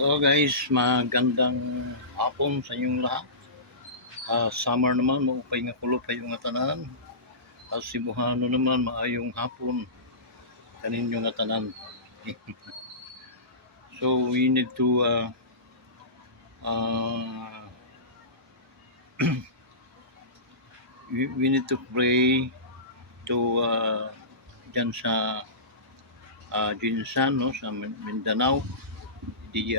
Hello guys, magandang hapon sa inyong lahat. Summer naman, maupay nga kulop kayo nga tanan. Cebuano naman, maayong hapon kaninyo nga tanan. So we need to uh, we need to pray to dyan sa Jinsan, no, sa Mindanao. Di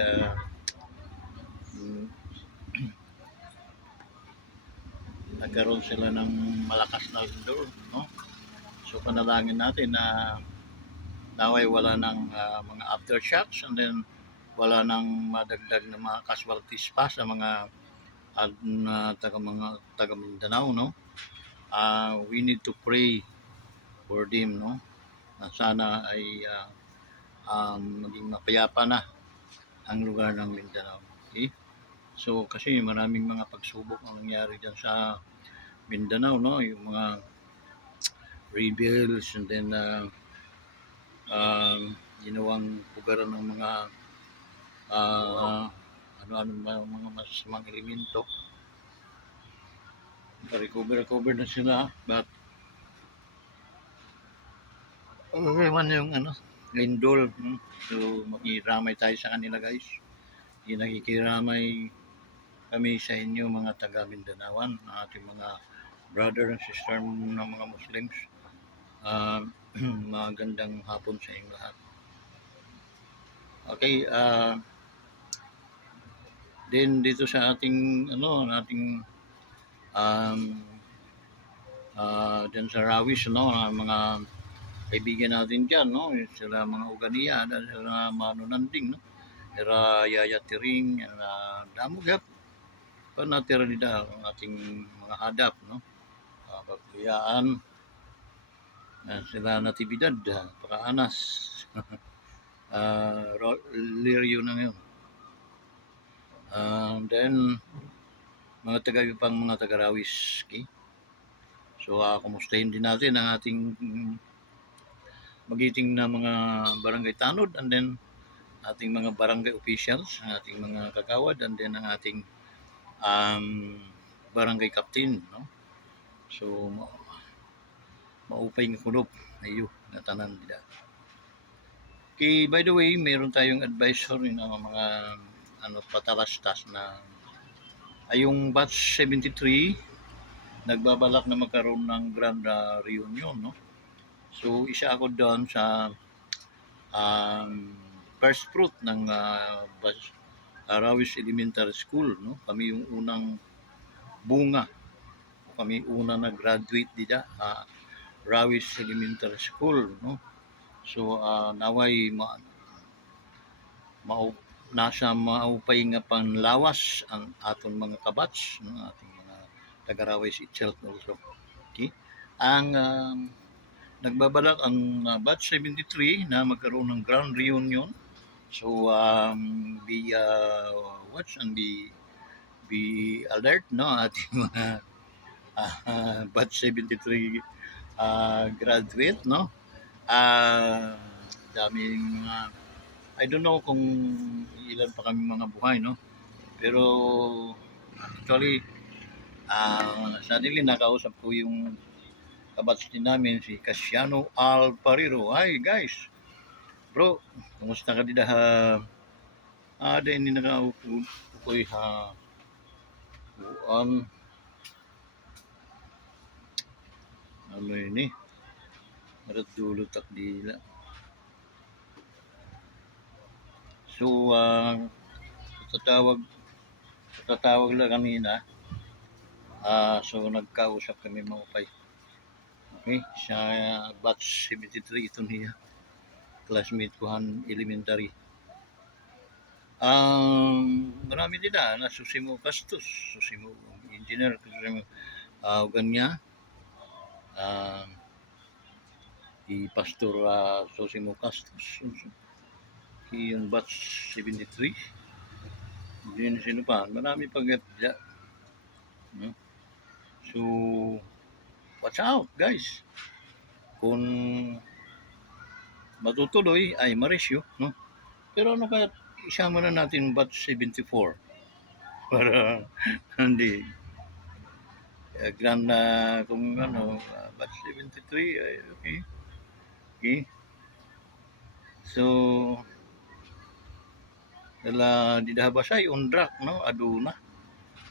nagkaroon sila ng malakas na lindol, no? So panalangin natin na naway wala ng mga aftershocks, and then wala nang madagdag na mga casualties pa sa mga taga Mindanao, no? We need to pray for them, no? Na sana ay maging mapayapa na ang lugar ng Mindanao. Okay? So kasi maraming mga pagsubok ang nangyari diyan sa Mindanao, no? Yung mga rebels, and then ginawang pugaran ng mga ano-ano mga masasamang elemento. Recover na sila, but okay man yung lindol. So makiramay tayo sa kanila guys. Nakikiramay kami sa inyo mga taga Mindanawan, ating mga brother and sister ng mga Muslims. Magandang hapon sa inyo lahat. Okay, then dito sa ating um, dyan sa Rawis, mga kaibigan natin dyan, no? Sila mga Uganiya, sila manunanding, no? Era Yaya Tiring, damugap, panatira nila ang ating mga hadap, no? Pagkayaan, sila Natividad, Pakaanas, Lirio na ngayon. Then, mga pang mga taga-Rawis, okay? So, kumustahin din natin ang ating magiting na mga barangay tanod, and then ating mga barangay officials, ating mga kagawad, and then ang ating barangay captain, no? So maupay ng kulop ayo na tanan nila. Okay, by the way, meron tayong advisory ng mga patalastas na yung batch 73 nagbabalak na magkaroon ng grand reunion, no? So isa ako doon sa first fruit ng Rawis Elementary School, no? Kami yung unang bunga, kami unang nag-graduate dito, Rawis Elementary School, no? So naway nasa maupay nga panlawas ang aton mga kabats, no? Ating mga taga-Rawis itself also. Okay? Ang nagbabalak ang batch 73 na magkaroon ng grand reunion. So be watch and be alert, no, ating mga batch 73 graduate, no. Daming I don't know kung ilan pa kami mga buhay, no, pero actually suddenly nakausap ko yung kabatch din namin, si Casiano Alpariro. Hi guys, bro, kumusta ka dida ha? Din ni nakaupoy ha on ano yun marat dulo tak dila. So tatawag lang kanina, so nagkausap kami maupay. Okay, sa batch 73 ito niya, classmate ko han elementary. Marami din na Susimo Castos, Susimo engineer, Susimo Uganya, di Pastor Susimo Castos, yung batch 73. Hindi sino pa, marami pag no? So watch out guys, kung matutuloy ay maresyo, no? Pero ano kaya isama na natin batch 74 para hindi grand na kung ano, batch 73 ay okay. Okay. So, dala di dahabasay undrak no aduna.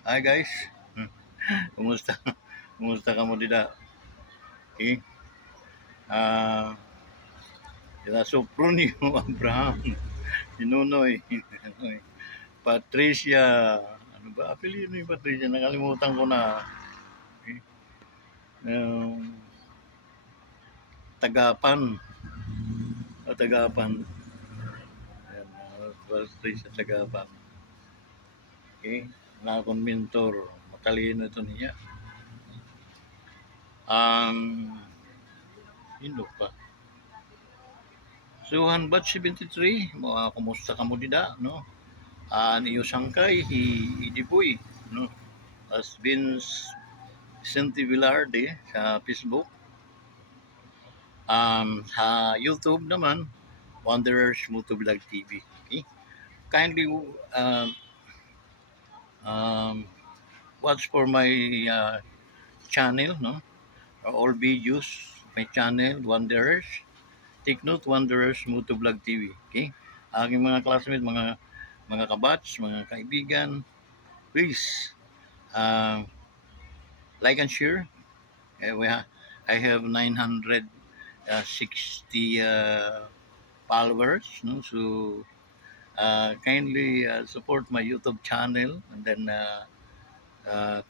Hi guys. Kumusta? Kumusta ka mo dida? Okay. Ah, dila Sopronio Abraham. Sinunoy. Patricia. Ano ba? Apelido ni Patricia. Nakalimutan ko na. Okay. Tagapan. Tagapan. Ayan, Patricia Tagapan. Okay. Na akong mentor. Matalino ito niya. Sino pa? So, batch 73, kumusta ka mo dida, no? Niyo sangkay, idiboy, no? Has been Vicente Villarde sa Facebook. Sa YouTube naman, Wanderers Motovlog TV. Okay? Kindly watch for my channel, no? All videos, my channel, Wanderers. Take note, Wanderers Motovlog TV. Okay? Aking mga classmates, mga kabats, mga kaibigan, please like and share. I have 960 followers, no? So kindly support my YouTube channel, and then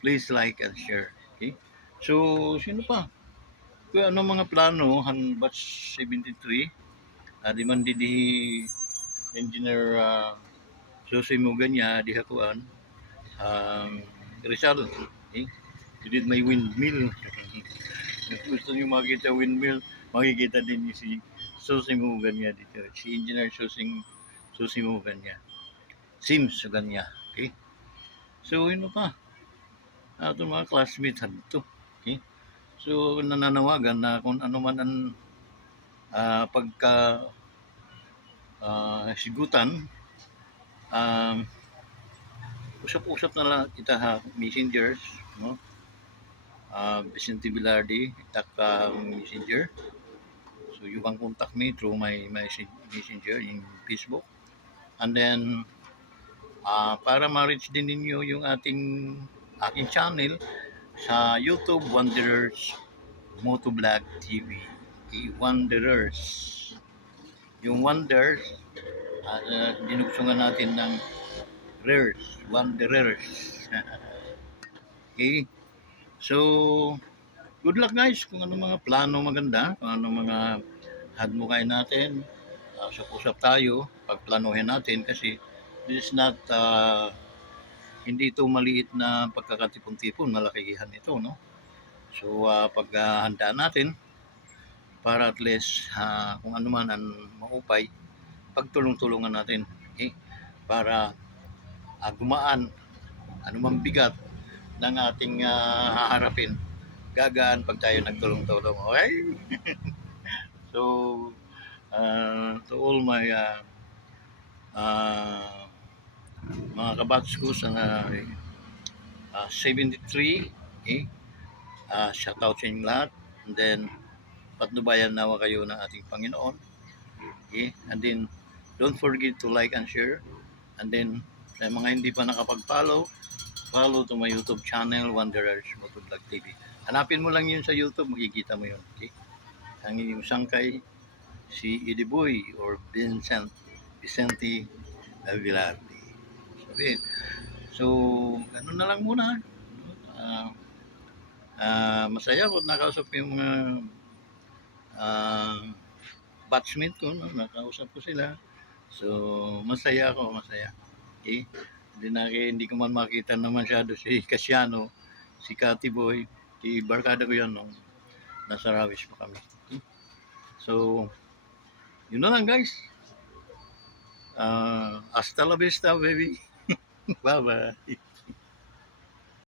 please like and share. Okay? So sino pa? Kung ano mga plano han batch 73, di man di engineer Jose Muganya di hakuan Rizal. Okay? You did my windmill. Gusto niyo makita windmill, makikita din niyo si Susi Muganya dito. Si Engineer Susi Muganya. Sims Muganya. Okay? So, yun pa. Ito mga classmates dito. Okay? So, nananawagan na kung ano man ang pagka sigutan, usap-usap na lang kita ha, messengers, no? Vicente Villarde, messenger. So you can contact me through my messenger in Facebook. And then, para ma-reach din ninyo yung aking channel sa YouTube, Wanderers Motovlog TV. Okay, Wanderers. Yung Wonders, dinugsungan natin ng Rares, Wanderers. Okay, so good luck guys kung ano mga plano maganda, kung ano mga hadmukay natin. Usap-usap tayo, pagplanuhin natin kasi this is not hindi ito maliit na pagkakatipon-tipon, malakihan ito, no? So paghandaan natin para at least kung ano man ang maupay, pagtulong-tulungan natin, okay? Para gumaan anumang bigat ng ating haharapin, gagaan pag tayo nagtulong-tulong, okay? So to all my mga kabats ko sa 73, okay? Shout out sa inyong lahat, and then patnubayan nawa kayo ng ating Panginoon, okay? And then don't forget to like and share, and then sa mga hindi pa nakapag-follow, follow to my YouTube channel, Wanderers Motovlog TV. Hanapin mo lang yun sa YouTube, makikita mo yun, okay? Ang inyong sangkay, si Idiboy or Vicente Villarde. So, ganun na lang muna. Masaya ko nakausap yung mga batchmate ko, no? Nakausap ko sila. So, masaya ako, masaya. Okay? Hindi ko man makita na masyado si Casiano, si Cathy Boy, si barkada ko yan nung nasa Rawish pa kami. Okay? So, yun na lang guys. Hasta la vista, baby. Bye-bye.